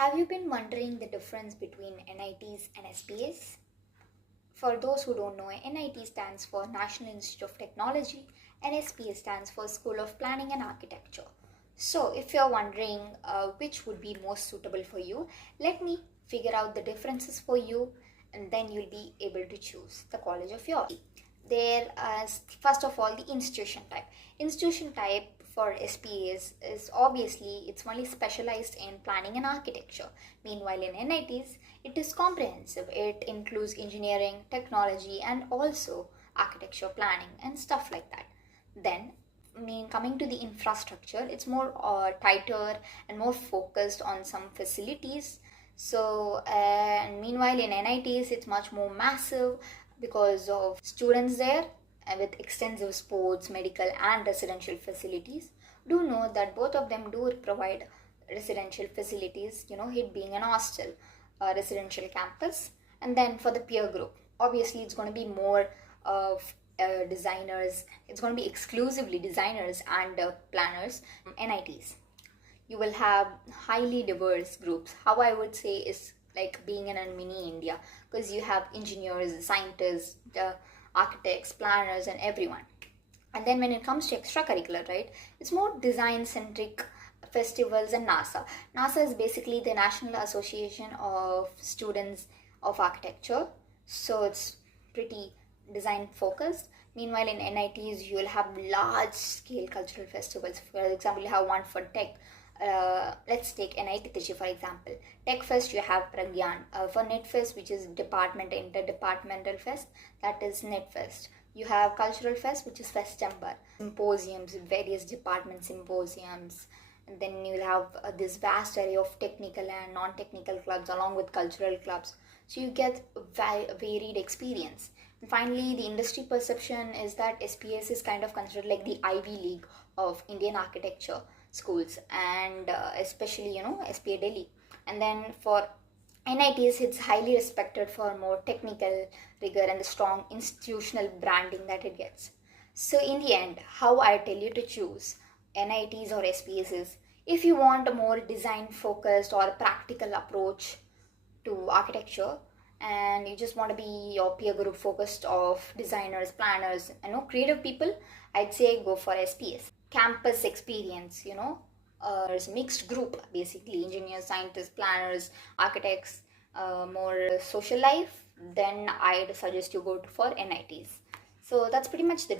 Have you been wondering the difference between NITs and SPAs? For those who don't know, NIT stands for National Institute of Technology and SPA stands for School of Planning and Architecture. So if you're wondering which would be most suitable for you, let me figure out the differences for you and then you'll be able to choose the college of yours. There is first of all the institution type. Institution type for SPAs is obviously it's only specialized in planning and architecture. Meanwhile in NITs it is comprehensive. It includes engineering, technology and also architecture planning and stuff like that. Then coming to the infrastructure, it's more tighter and more focused on some facilities. So and meanwhile in NITs it's much more massive because of students there with extensive sports, medical and residential facilities. Do know that both of them do provide residential facilities, it being an hostel, residential campus. And then for the peer group, obviously it's going to be more of designers, it's going to be exclusively designers and planners. NITs, you will have highly diverse groups. How I would say is like being in a mini India, because you have engineers, scientists, architects, planners and everyone. And then when it comes to extracurricular, right, it's more design centric festivals and NASA. NASA is basically the National Association of Students of Architecture, so it's pretty design focused. Meanwhile in NITs you will have large scale cultural festivals. For example, you have one for tech. Let's take NIT TRICHY for example. Tech Fest you have Pragyan. For NIT Fest, which is interdepartmental fest, that is NIT Fest. You have Cultural Fest, which is Festember. Symposiums, various department symposiums. And then you will have this vast array of technical and non-technical clubs along with cultural clubs. So you get a varied experience. And finally, the industry perception is that SPS is kind of considered like the Ivy League of Indian architecture schools, and especially SPA Delhi. And then for NITs, it's highly respected for more technical rigor and the strong institutional branding that it gets. So in the end, how I tell you to choose NITs or SPAs is, if you want a more design focused or practical approach to architecture and you just want to be your peer group focused of designers, planners, creative people, I'd say go for SPAs. Campus experience, there's a mixed group, basically engineers, scientists, planners, architects, more social life, then I'd suggest you go for NITs. So that's pretty much the